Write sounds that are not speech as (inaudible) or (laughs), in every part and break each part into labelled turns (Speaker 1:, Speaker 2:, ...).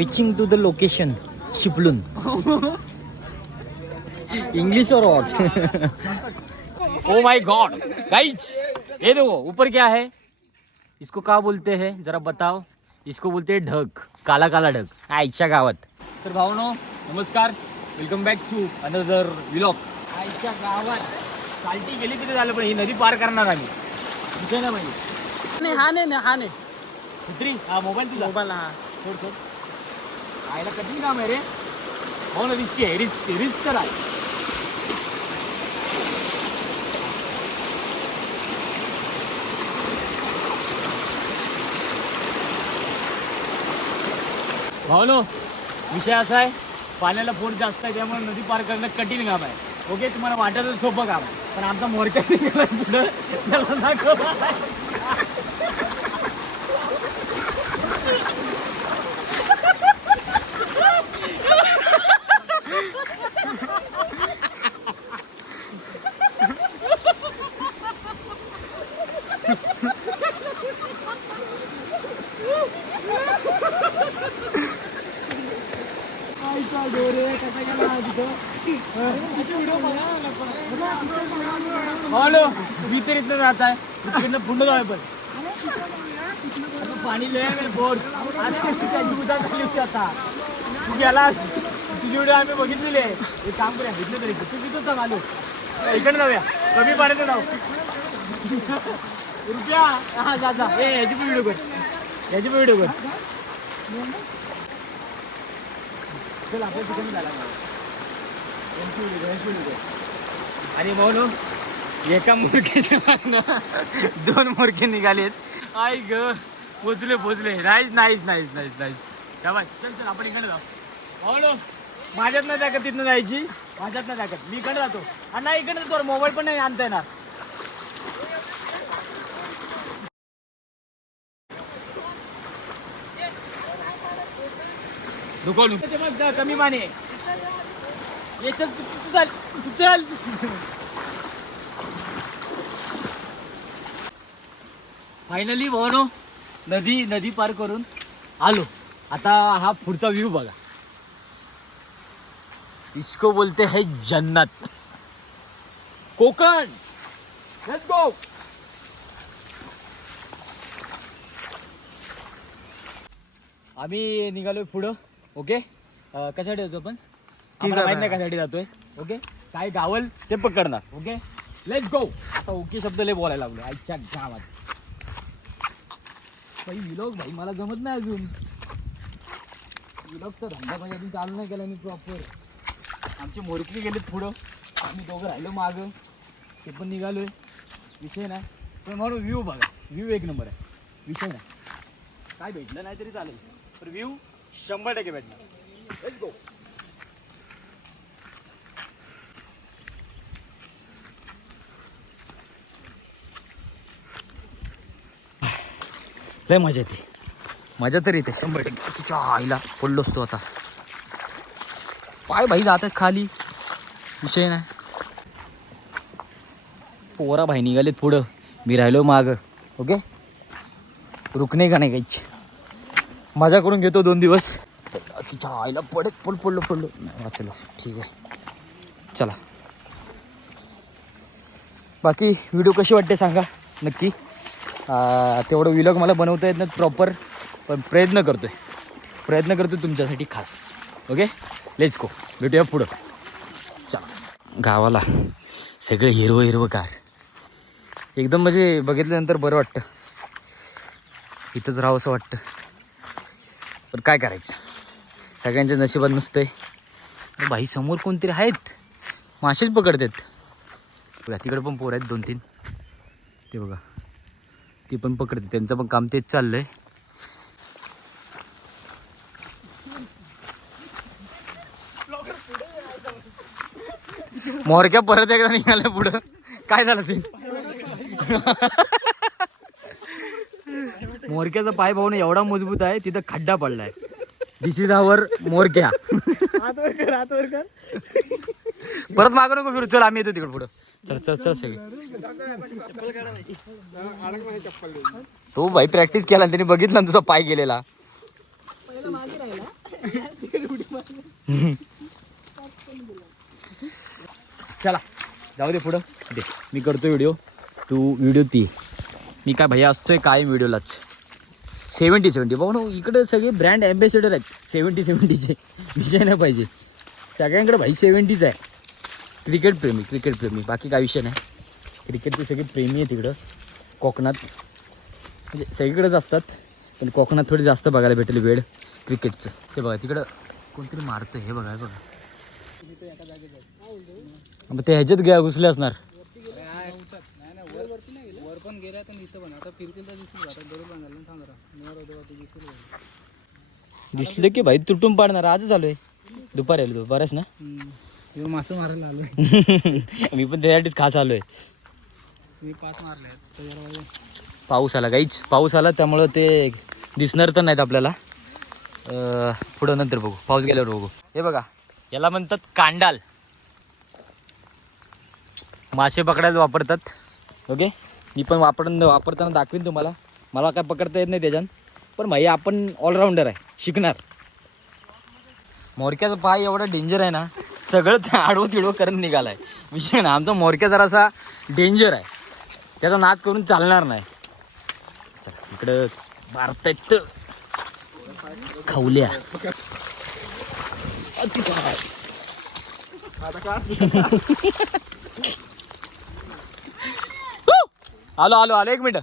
Speaker 1: Reaching to the location Chiplun English और what oh my God guys ये देखो ऊपर क्या है? इसको क्या बोलते हैं? जरा बताओ। इसको बोलते हैं ढग काला काला ढग आईच्या गावात तर भावनो नमस्कार। Welcome back to another vlog आईच्या गावात चालती गेली तरी झालं पण ही नदी पार करणार आम्ही. तुझ्या ना
Speaker 2: नाही हा नाही नाही, हा नाही
Speaker 1: कुत्री? हा मोबाईल तुझा.
Speaker 2: मोबाईल हा.
Speaker 1: सोड सोड. आयला कठीण काम आहे रे. हो ना रिस्की आहे रिस्क रिस्क तर आहे. भावनो विषय असा आहे पाण्याला फोड जास्त आहे त्यामुळे नदी पार करणं कठीण काम आहे. ओके तुम्हाला वाटायचं सोपं काम आहे पण आमचा मोर्चा निघाला पुढं. त्याला दाखव हॅलो मी तर इथं जात आहे. तिकडनं पुन्हा जाऊ पण. पाणी लय आहे आता. तू गेलास. तुझी व्हिडिओ आम्ही बघितलेली. आहे एक काम करूया घेतलं तरी तू तिथं सांग आलो इकडे जाऊया. कमी पाण्याचं जाऊ रुपया. हा जा जा. ए याची पण व्हिडिओ कर. याची पण व्हिडिओ कर. चल आपल्या ठिकाणी झाला यांची व्हिडिओ यांची व्हिडिओ आणि म्हणून एका मुरक्याच्या मागणं दोन मुरके निघालेत. आई ग पोचले पोचले. नाहीच नाहीच नाहीच नाहीच नाहीच शाबाश चल चल आपण इकडे जाऊ. माझ्यात नाही ताकद तिथनं जायची. माझ्यात नाही ताकद मी इकडे जातो. आणि नाही इकडे जातो. मोबाईल पण नाही आणता येणार. नको कमी माने आहे. चल. चल चल. फायनली भावनो नदी नदी पार करून आलो. आता हा पुढचा व्ह्यू बघा. इसको बोलते है जन्नत. कोकण. लेट्स गो आम्ही निघालोय पुढं. ओके कशासाठी जातो आपण? आम्हाला माहीत नाही कशासाठी जातोय. ओके? काय गावल ते पकडणार. ओके? लेट्स गो आता ओके शब्द लय बोलायला लागलो आजच्या गावात. भाई विलोक भाई मला जमत नाही अजून. विलोक तर धंदा माझ्या अजून चालू नाही केला मी प्रॉपर आमची मोरकली गेलीत पुढं. आम्ही दोघं राहिलो मागं. ते पण निघालोय. विषय नाही. पण म्हणून व्ह्यू बघा. व्ह्यू एक नंबर आहे. विषय नाही. काय भेटलं नाही तरी चालेल. पण व्ह्यू शंभर टक्के भेटणार. लेट्स गो लय मजा येते. मजा तर येते. शंभर टक्के. तिच्या आईला पडलो असतो आता. पाय भाई जातात खाली. विषय नाही. पोरा भाई निघालेत पुढं. मी राहिलो माग. ओके? रुकणे का नाही काहीच? मजा करून घेतो दोन दिवस. तिच्या आईला पडत पड पडलो पडलो. वाचलो ठीक आहे. चला. बाकी व्हिडिओ कशी वाटते सांगा? नक्की. तेवढं विलॉग मला बनवता येत नाही प्रॉपर पण प्रयत्न करतो आहे प्रयत्न करतो तुमच्यासाठी खास. ओके लेट्स गो भेटूया पुढं. चला. गावाला सगळं हिरवं हिरवं कार एकदम म्हणजे बघितल्यानंतर बरं वाटतं. इथंच राहावं असं वाटतं. पण काय करायचं? सगळ्यांच्या नशिबात नसतंय. बाई समोर कोणतरी आहेत? मासेच पकडतात. बघा तिकडे पण पोर आहेत दोन तीन ते बघा. ती पण पकडते. त्यांचं पण काम तेच चाललंय. मोरक्या परत एकदा निघाल्या पुढं. काय झालं ते? मोरक्याचा पाय भाऊन एवढा मजबूत आहे तिथं खड्डा पडलाय. आवर मोरक्या. परत मागं नको फिरू. चल आम्ही येतो तिकडे पुढं. चल चल चल सगळे. तो भाई प्रॅक्टिस केला आणि त्याने बघितला ना तुझा पाय गेलेला. चला जाऊ दे पुढं. दे मी करतो व्हिडिओ तू व्हिडिओ ती. मी काय भैया असतोय काय व्हिडिओलाच सेवन्टी सेवन्टी बघू ना इकडे सगळे ब्रँड ॲम्बॅसेडर आहेत. सेवन्टी सेवन्टीचे विषय नाही पाहिजे. सगळ्यांकडे भाई सेवन्टीच आहे. क्रिकेट प्रेमी क्रिकेट प्रेमी. बाकी काय विषय नाही. क्रिकेटचे सगळे प्रेमी आहे तिकडं कोकणात म्हणजे सगळीकडेच असतात पण कोकणात थोडी जास्त बघायला भेटेल वेळ क्रिकेटचं. हे बघा तिकडं कोणतरी मारतं हे बघा बघा. मग ते ह्याच्यात गे घुसले असणार.
Speaker 2: दिसले
Speaker 1: दिसलं की भाई तुटून पाडणार. आजच आलोय. दुपारी आलो दुपारच ना?
Speaker 2: मासे मारायला (laughs)
Speaker 1: मी पण त्यासाठीच खास आलोय.
Speaker 2: मी पाच मारले.
Speaker 1: पाऊस आला. काहीच पाऊस आला त्यामुळं ते दिसणार तर नाहीत आपल्याला. पुढं नंतर बघू. पाऊस गेल्यावर बघू. हे बघा याला म्हणतात कांडाल. मासे पकडायला वापरतात. ओके? मी पण वापर वापरताना दाखवीन तुम्हाला. मला काय पकडता येत नाही त्याच्यात. पण भाई आपण ऑलराऊंडर आहे. शिकणार. मोरक्याचा पाय एवढा डेंजर आहे ना. सगळं ते आडवं तिडवं करत निघालाय. विषय ना आमचा मोरक्या जरासा डेंजर आहे. त्याचा नाद करून चालणार नाही. चला इकडं मारतायत खावल्या. (laughs) आलो आलो आलो एक मिनिट.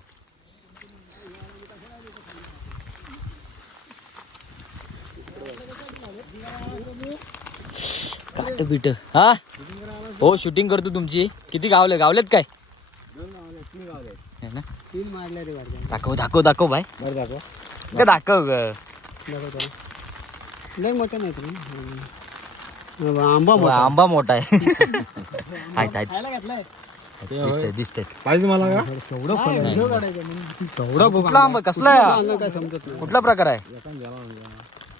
Speaker 1: काट बिट हा? हो शूटिंग करतो तुमची. किती गावले? गावलेत काय? है ना.
Speaker 2: तीन मारले रे गाडीला
Speaker 1: दाखव दाखव दाखव भाई.
Speaker 2: बरं दाखव.
Speaker 1: का दाखव ग.
Speaker 2: दाखव त्याला लय मोठे नाहीत रे. आंबा मोठा.
Speaker 1: आंबा मोठा आहे. आहेत आहेत
Speaker 2: खायला घातलाय?
Speaker 1: दिसतंय दिसतंय.
Speaker 2: पाहिजे मला का? केवढं फळ आहे. व्हिडिओ काढायचा म्हणून. केवढं खूप
Speaker 1: कुठला आंबा? कसला आहे हा?
Speaker 2: आणलं काय समजत नाही.
Speaker 1: कुठला प्रकार आहे?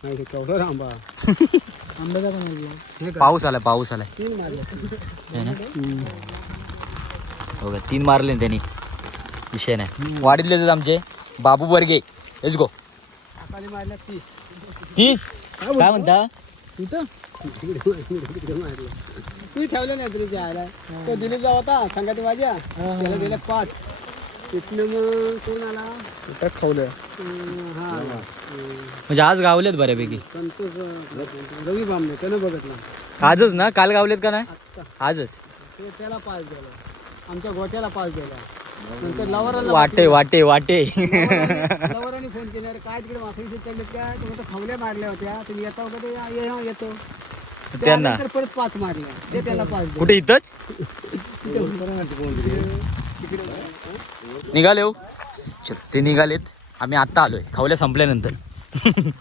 Speaker 2: नाही, केवढं आंबा. (laughs) आंब्याचा?
Speaker 1: पाऊस पाऊस आलाय
Speaker 2: तीन मारले
Speaker 1: है तीन मारले त्यांनी। विषय नाही. वाढीतले आहेत आमचे. बाबू बर्गे. लेट्स गो
Speaker 2: तीस.
Speaker 1: तीस? काय म्हणता?
Speaker 2: तू ठेवलं नाही तरी जायला. तो होता संगाती माझ्या. त्याला दिले पाच. तिथनं मग कोण आला? खावलं
Speaker 1: म्हणजे आज गावलेत बऱ्यापैकी.
Speaker 2: संतोष अं, रवी बामणे त्यानं बघितलं
Speaker 1: आजच ना? काल गावलेत का नाही?
Speaker 2: आत्ता.
Speaker 1: आजच.
Speaker 2: ते त्याला पाच दिला आमच्या गोट्याला पाच दिला नंतर लवराला
Speaker 1: वाटे वाटे वाटे.
Speaker 2: लवराने फोन केला रे काय तिकडे मासे चढलेत काय? ते म्हणतो खवल्या मारल्या होत्या. तुम्ही येता वगैरे "या, ये, हा, येतो.
Speaker 1: त्यांना.
Speaker 2: त्यानंतर परत पाच मारल्या. ते त्याला पाच दिले.
Speaker 1: कुठे इथंच? निघाले हो. चल ते निघालेत. आम्ही आत्ता आलोय. खावल्या संपल्यानंतर. (laughs)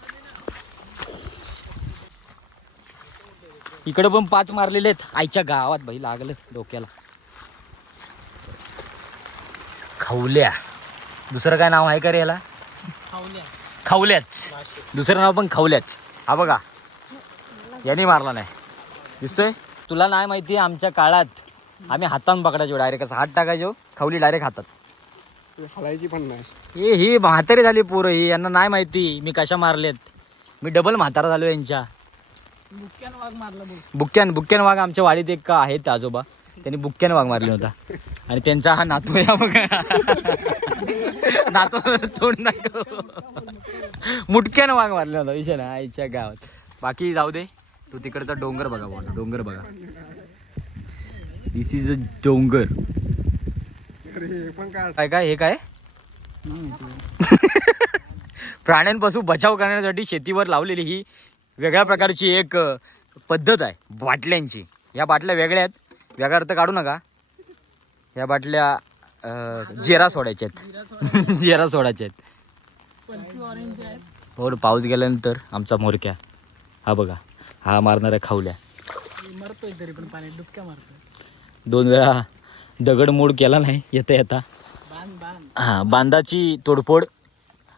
Speaker 1: इकडे पण पाच मारलेले आहेत. आईच्या गावात भाई लागलं डोक्याला. खावल्या. दुसरं काय नाव आहे का रे याला?
Speaker 2: खावल्या.
Speaker 1: खावल्याच. दुसरं नाव पण खावल्याच. हा बघा. यांनी मारला नाही. दिसतोय? तुला नाही माहिती आमच्या काळात आम्ही हातानं पकडायचो डायरेक्ट असं हात टाकायचो. खावली डायरेक्ट हातात.
Speaker 2: हलायची पण नाही.
Speaker 1: हे ही म्हातारी झाली पोरं ही यांना नाही माहिती मी कशा मारलेत. मी डबल म्हातारा झालो यांच्या.
Speaker 2: मुक्यान वाघ मारला
Speaker 1: बुक्क्यान बुक्क्यान वाघ आमच्या वाडीत एक आहेत आजोबा. त्यांनी बुक्क्यान वाघ मारले होता. आणि त्यांचा हा नातू हा बघा. नातू तोंड नातू मुटक्यानं वाघ मारले होता विषय ना आईच्या गावात. बाकी जाऊ दे. तू तिकडचा डोंगर बघा बोला डोंगर बघा. दिस इज अ डोंगर.
Speaker 2: काय
Speaker 1: काय काय हे काय? (laughs) प्राण्यांपासून बचाव करण्यासाठी शेतीवर लावलेली ही वेगळ्या प्रकारची एक पद्धत आहे बाटल्यांची. या बाटल्या वेगळ्या आहेत. वेगळा अर्थ काढू नका. या बाटल्या जेरा सोडायच्या आहेत. (laughs) जेरा सोडायच्या आहेत. हो पाऊस गेल्यानंतर आमचा मोरक्या. हा बघा हा मारणाऱ्या खावल्या.
Speaker 2: मरतोय तरी पण पाण्यात डुबक्या मारतोय.
Speaker 1: दोन वेळा दगडमोड केला नाही येता येता. हा बांधाची तोडफोड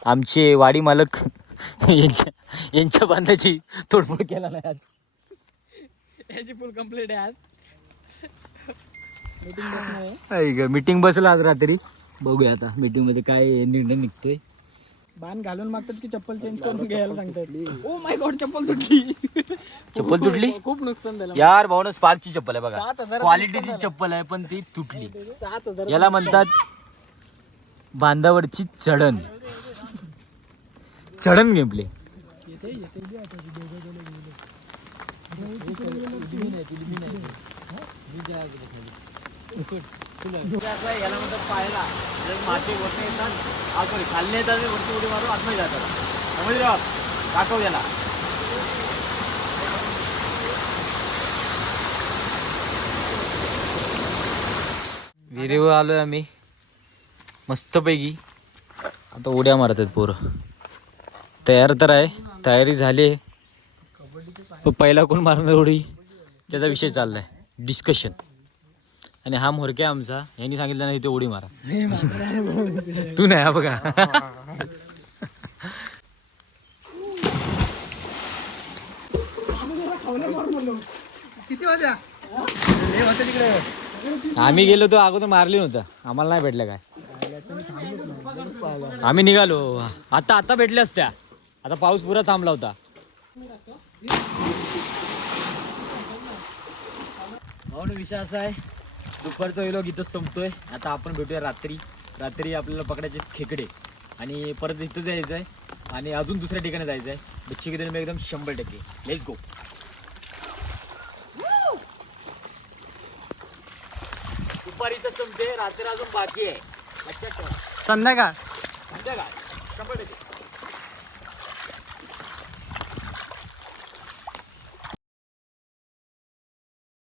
Speaker 1: आमचे वाडी मालक (laughs) यांच्या यांच्या बांधाची तोडफोड केला नाही आज.
Speaker 2: याची फुल कंप्लीट आहे आज.
Speaker 1: मीटिंग बसला आज रात्री. बघूया आता मीटिंगमध्ये काय निर्णय निघतोय.
Speaker 2: बाण घालून मागतात की चप्पल चेंज करून घ्यायला सांगतात ओ माय गॉड चप्पल तुटली
Speaker 1: चप्पल तुटली
Speaker 2: खूप नुकसान झालं
Speaker 1: यार भाऊन स्पार्कची चप्पल आहे बघा क्वालिटीची चप्पल आहे पण ती तुटली याला म्हणतात बांधावरची चढण चढण गेमप्ले याला म्हणतात पाहायला मासे वरती येतात आतमध्ये खाल्ले येतात वरती उडी मारून आतमध्ये जातात. समजले? बाप दाखव याला. विहिरीवर आलोय आम्ही. मस्तपैकी. आता उड्या मारत आहेत पोरं. तयार तर आहे. तयारी झाली आहे. पहिला कोण मारणार उडी? त्याचा विषय चाललाय. डिस्कशन आणि हा मोरक्या आमचा. यांनी सांगितलं नाही इथे उडी मारा. तू नाही हा बघा. आम्ही गेलो तो अगोदर मारली नव्हतं. आम्हाला नाही भेटलं काय. आम्ही निघालो. आता आता भेटल्या असत्या. आता पाऊस पुरा थांबला होता. विषय असा आहे दुपारचा विलोग इथंच संपतोय. आता आपण भेटूया रात्री. रात्री आपल्याला पकडायचे खेकडे. आणि परत इथं जायचं आहे आणि अजून दुसऱ्या ठिकाणी जायचं आहे बच्ची किती मी एकदम शंभर टक्के. लेट्स गो दुपारी इथं संपते रात्री अजून बाकी आहे.
Speaker 2: संध्याकाळ.
Speaker 1: संध्याकाळ. शंभर टक्के.